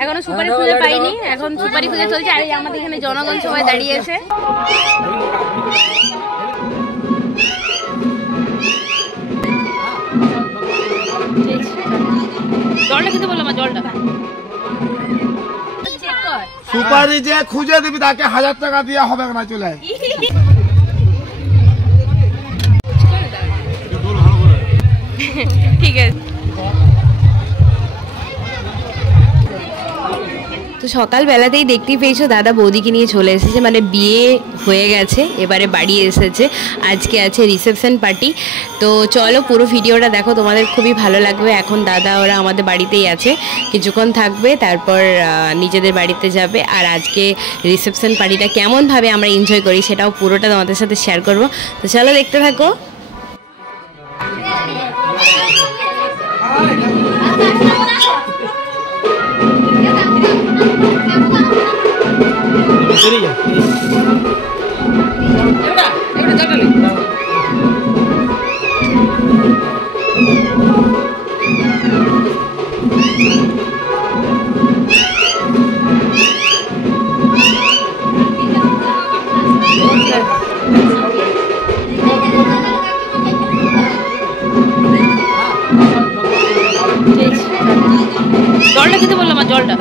এখনো সুপারি খুঁজে পাইনি, এখন সুপারি খুঁজে চলছে। আর আমাদের এখানে জনগণ সবাই দাঁড়িয়েছে। জলটা খেতে বললাম, জলটা সুপারি যে খুঁজে দিবি তাকে 1000 টাকা দিয়ে হবে না, চলে ঠিক আছে। তো সকালবেলাতেই দেখতেই পেয়েছো দাদা বৌদিকে নিয়ে চলে এসেছে, মানে বিয়ে হয়ে গেছে, এবারে বাড়ি এসেছে। আজকে আছে রিসেপশন পার্টি। তো চলো পুরো ভিডিওটা দেখো, তোমাদের খুবই ভালো লাগবে। এখন দাদা ওরা আমাদের বাড়িতেই আছে, কিছুক্ষণ থাকবে, তারপর নিজেদের বাড়িতে যাবে। আর আজকে রিসেপশন পার্টিটা কেমনভাবে আমরা এনজয় করি সেটাও পুরোটা তোমাদের সাথে শেয়ার করবো। তো চলো দেখতে থাকো। জলটা খেতে বললাম, জলটা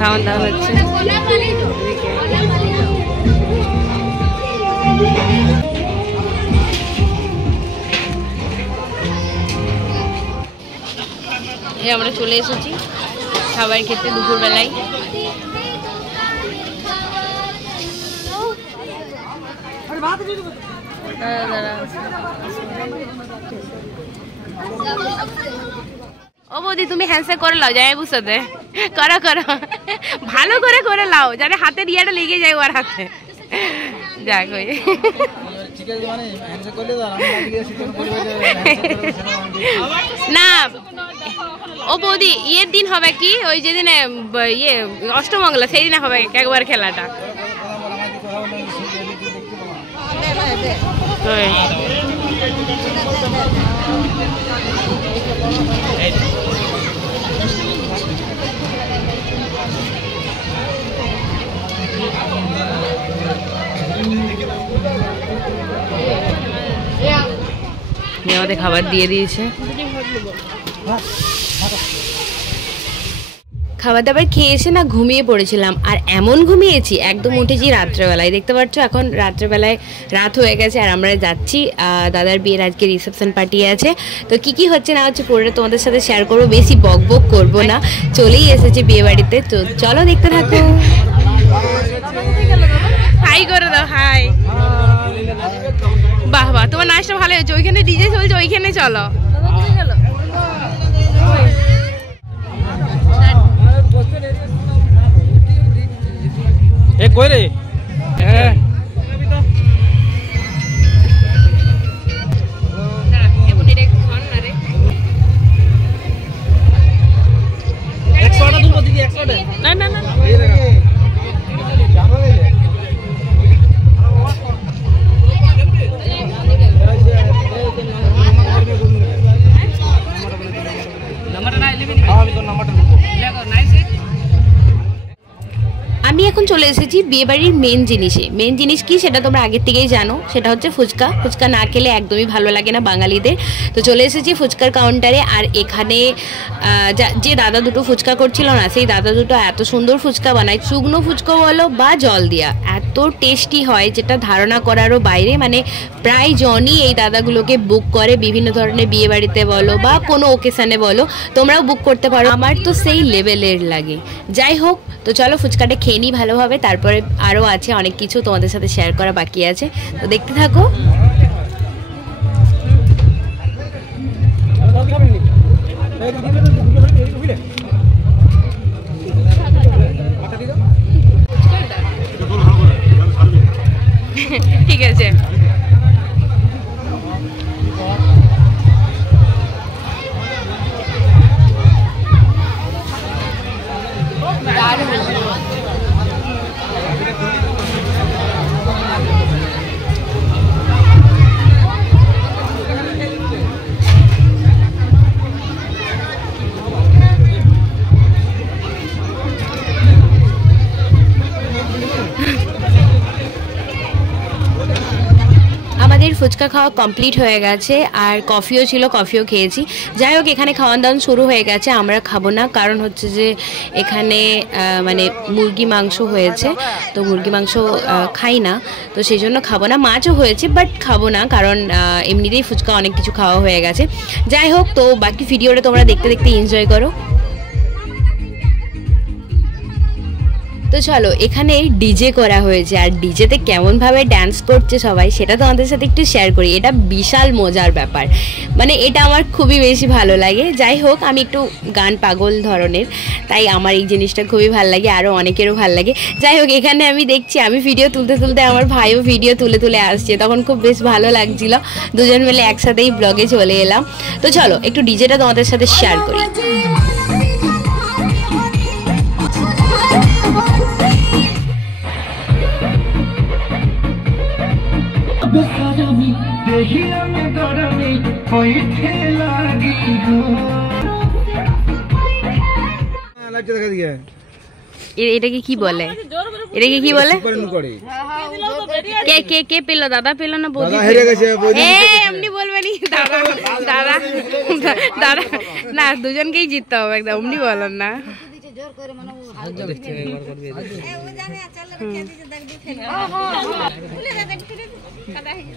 খাওয়ান দাওয়া হচ্ছে। আমরা চলে এসেছি খাবার খেতে দুপুরবেলায়। ও বৌদি তুমি হ্যান্ডশেক করে লাও, যাই বুঝতে করো করো, ভালো করে করে লাও, যাতে হাতের ইয়েটা লেগে যায় ওর হাতে। যাক না ও বৌদি ইয়ের দিন হবে কি, ওই যেদিনে ইয়ে অষ্টমঙ্গলা সেই দিনে হবে একবার খেলাটা। আমাদের খাবার দিয়ে দিয়েছে। খাবার দাবার খেয়ে এসে না ঘুমিয়ে পড়েছিলাম, আর এমন ঘুমিয়েছি একদম উঠেছি রাত্রেবেলায়। দেখতে পাচ্ছ এখন রাত্রেবেলায় রাত হয়ে গেছে, আর আমরা যাচ্ছি দাদার বিয়ের আজকে রিসেপশন পার্টি আছে। তো কি কি হচ্ছে না হচ্ছে পুরোটা তোমাদের সাথে শেয়ার করবো, বেশি বক বক করবো না, চলেই এসেছে বিয়ে বাড়িতে। তো চলো দেখতে থাকো। হাই করে দাও, হাই। বাহ বাহ, তোমার নাচটা ভালো হয়েছে, ওইখানে ডিজে চলছে, ওইখানে চলো। কই রে না না না আমি এখন চলে এসেছি বিয়েবাড়ির মেন জিনিস কি সেটা তোমরা আগের থেকেই জানো, সেটা হচ্ছে ফুচকা। ফুচকা না খেলে একদমই ভালো লাগে না বাঙালিদের। তো চলে এসেছি ফুচকার কাউন্টারে, আর এখানে যে দাদা দুটো ফুচকা করছিল না, সেই দাদা দুটো এত সুন্দর ফুচকা বানায়, শুকনো ফুচকা বলো বা জল দিয়া, এত টেস্টি হয় যেটা ধারণা করারও বাইরে। মানে প্রায় জনই এই দাদাগুলোকে বুক করে, বিভিন্ন ধরনের বিয়ে বাড়িতে বলো বা কোনো ওকেশানে বলো, তোমরাও বুক করতে পারো। আমার তো সেই লেভেলের লাগে। যাই হোক, তো চলো ফুচকাটা খেয়ে নিই ভালোভাবে, তারপরে আরও আছে অনেক কিছু তোমাদের সাথে শেয়ার করা বাকি আছে, তো দেখতে থাকো। ঠিক আছে। ফুচকা খাওয়া কমপ্লিট হয়ে গেছে, আর কফিও ছিল, কফিও খেয়েছি। যাই হোক, এখানে খাওয়ান দাওয়ান শুরু হয়ে গেছে। আমরা খাবো না, কারণ হচ্ছে যে এখানে মানে মুরগি মাংস হয়েছে, তো মুরগি মাংস খাই না, তো সেই জন্য খাবো না। মাছও হয়েছে বাট খাবো না, কারণ এমনিতেই ফুচকা অনেক কিছু খাওয়া হয়ে গেছে। যাই হোক, তো বাকি ভিডিওটা তোমরা দেখতে দেখতে এনজয় করো। তো চলো, এখানে ডিজে করা হয়েছে, আর ডিজেতে কেমনভাবে ডান্স করছে সবাই সেটা তোমাদের সাথে একটু শেয়ার করি। এটা বিশাল মজার ব্যাপার, মানে এটা আমার খুবই বেশি ভালো লাগে। যাই হোক, আমি একটু গান পাগল ধরনের, তাই আমার এই জিনিসটা খুবই ভালো লাগে, আরও অনেকেরও ভালো লাগে। যাই হোক, এখানে আমি দেখছি, আমি ভিডিও তুলতে তুলতে আমার ভাইও ভিডিও তুলে আসছে, তখন খুব বেশ ভালো লাগছিল। দুজন মিলে একসাথেই ব্লগে চলে এলাম। তো চলো, একটু ডিজেটা তোমাদের সাথে শেয়ার করি। এটাকে কি বলে? এটাকে কি বলে? কে কে কে পেল? দাদা পেল না বৌদি? এমনি বলবে নি দাদা দাদা দাদা না, দুজনকেই জিততে হবে একদম, এমনি বলেন না।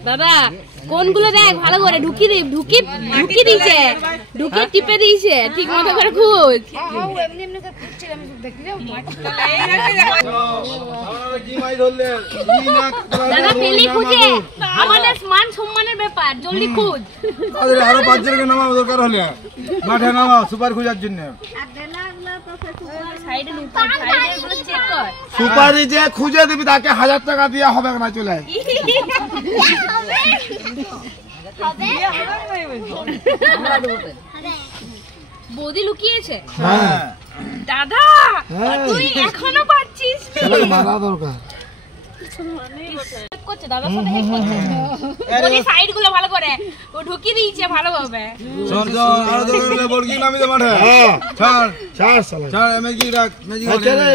দাদা কোনগুলো দেখ ভালো করে, ঢুকিয়ে দিয়েছে, ঢুকিয়ে টিপে দিয়েছে, ঠিক মতো করে খুঁজ। দাদা পেলি খুঁজে, আমাদের মান সম্মানের ব্যাপার, জলদি খুঁজ। আরো 5 জনকে নামাও দরকার হলে, মাঠে নামাও সুপার খোঁজার জন্য। সুপারি যে খুঁজে দিবি তাকে 1000 টাকা দিয়ে হবে না, চলে বৌদি লুকিয়েছে। হ্যাঁ দাদা তুই এখনো পাচ্ছিস? মারা দরকার। দাদার সাথে হেল্প করছে, বৌদি সাইড গুলো ভালো করে ও ঢুকিয়ে দিয়েছে ভালোভাবে। চল চল, আরো দরকার হলে বলকি নামি দে মাঠে। হ্যাঁ ছাড় ছাড় সালা, ছাড় ম্যাজিক রাখ, ম্যাজিক রাখ রে।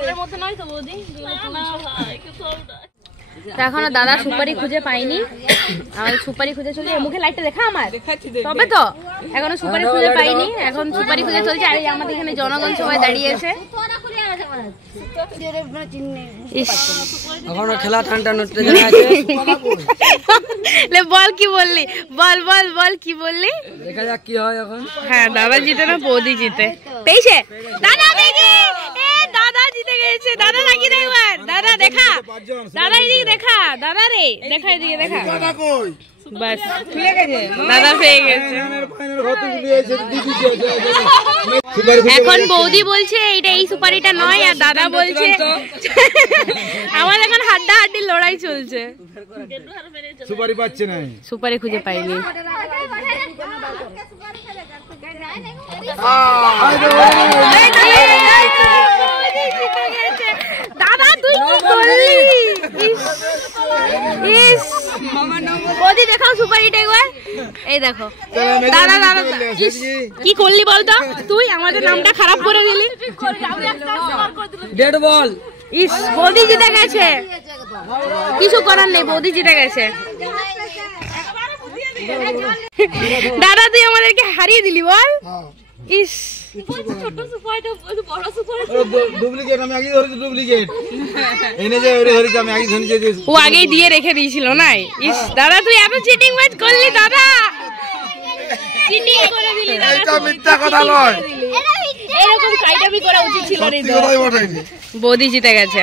ওর মত নয় তো বৌদি, এখনো দাদা সুপারি খুঁজে পাইনি। আর সুপারি খুঁজে চলছে, মুখে লাইটটা দেখা আমার, তবে তো এখনো সুপারি খুঁজে পাইনি, এখন সুপারি খুঁজে চলছে। আর আমাদের এখানে জনগণ সবাই দাঁড়িয়ে আছে। খেলা ঠান্ডা বল কি বললি, বল বল বল কি বললি? দেখা যাক কি হয় এখন। হ্যাঁ, দাদা জিতে না বৌদি জিতে পেয়েছে। দাদা দেখি, দাদা জিতে গেছে। দাদা নাকি দেখবার, দাদা দেখা, দাদা এদিকে দেখা, দাদা রে দেখা, এদিকে দেখা, বাস পেয়ে গেছে, দাদা পেয়ে গেছে। এখন বৌদি বলছে এটা এই সুপারিটা নয়, আর দাদা বলছে আমার এখন হাড্ডাহাড্ডি লড়াই চলছে। সুপারি পাচ্ছে না, সুপারি খুঁজে পাইনি। দাদা তুই কি করলি? ইস বৌদি দেখাও সুপার হিট একবার। এই দেখো দাদা দাদা ইস কি করলি বলতো তুই আমাদের নামটা খারাপ করে দিলি। ডেড বল। ইস বৌদি জিতে গেছে, কিছু করার নেই, বৌদি জিতে গেছে। দাদা তুই আমাদেরকে হারিয়ে দিলি বল। ইস ডুপ্লিকেট আমি আগে ধরেছি, ডুপ্লিকেট এনে যে ওরে ধরেছি আমি আগে ধরেছি। ও আগেই দিয়ে রেখে দিয়েছিল না। ইস দাদা তুই এত চিটিং ম্যাচ করলি দাদা, চিটিং করে দিলি দাদা। এটা মিথ্যা কথা নয়, এরকম কাইটামি করা উচিত ছিল না। কথাই বটাইনি। বৌদি জিতে গেছে।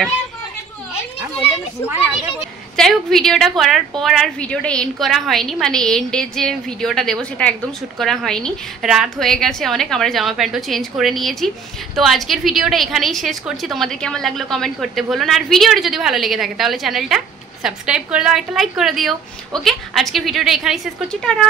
যাই হোক ভিডিওটা করার পর আর ভিডিওটা এন্ড করা হয়নি, মানে এন্ডে যে ভিডিওটা দেবো সেটা একদম শ্যুট করা হয়নি, রাত হয়ে গেছে অনেক, আমরা জামা প্যান্টও চেঞ্জ করে নিয়েছি। তো আজকের ভিডিওটা এখানেই শেষ করছি। তোমাদের কেমন লাগলো কমেন্ট করতে ভুলো না, আর ভিডিওটা যদি ভালো লেগে থাকে তাহলে চ্যানেলটা সাবস্ক্রাইব করে দাও, একটা লাইক করে দিও। ওকে আজকের ভিডিওটা এখানেই শেষ করছি, টাটা।